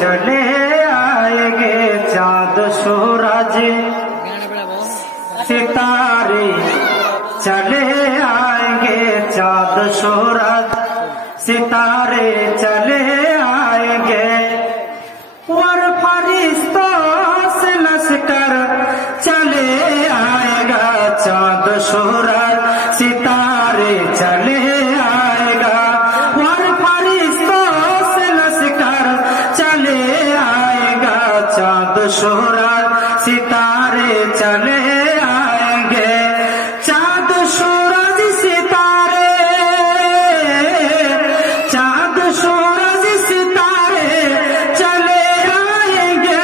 चले आएंगे चांद सूरज सितारे चले आएंगे चांद सूरज सितारे चले आएंगे और फरिश्तों से लश्कर चले आएगा चांद सूरज सितारे चले आएगा और फरिश्तों से लश्कर चले आएगा चांद सूरज सितारे चले आएंगे चांद सूरज सितारे चांद सूरज सितारे चले आएंगे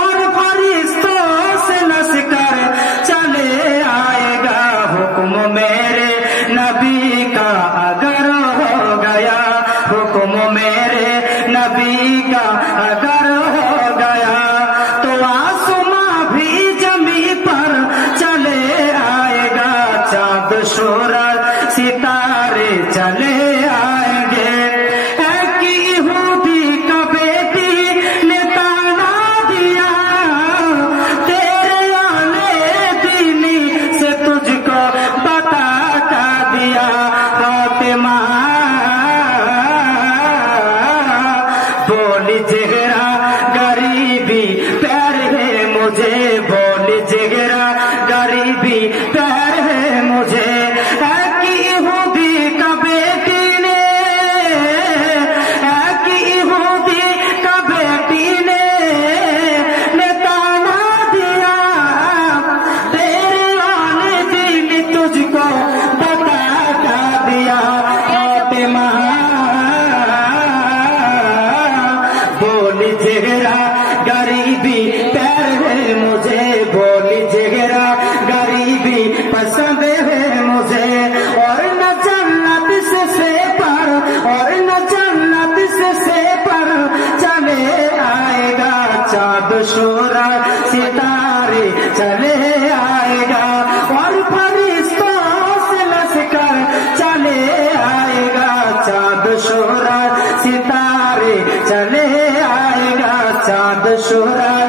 और फरिश्तों से लश्कर चले आएगा हुक्म मेरे नबी का अगर हो गया हुक्म मेरे नबी का अगर हो गया तो आसमां भी जमी पर चले आएगा चांद सूरज सितारे चले आएंगे एक यहूदी का बेटी ने ताना दिया तेरे आने दीनी से तुझको बता दिया फातिमा बोली जिगरा गरीबी प्यार है मुझे बोली जिगरा गरीबी प्यार है मुझे एक यहूदी का बेटी ने एक यहूदी का बेटी ने ताना दिया तेरे आने दीनी तुझको बता दिया फातिमा बोली जिगरा गरीबी प्यार है मुझे बोली जिगरा गरीबी पसंद है मुझे और न जन्नत से पर और न जन्नत से पर चले आएगा चांद सूरज सितारे चले आएगा और फरिश्तों से लश्कर चले आएगा चांद सूरज सितारे चले आएगा चांद सूरज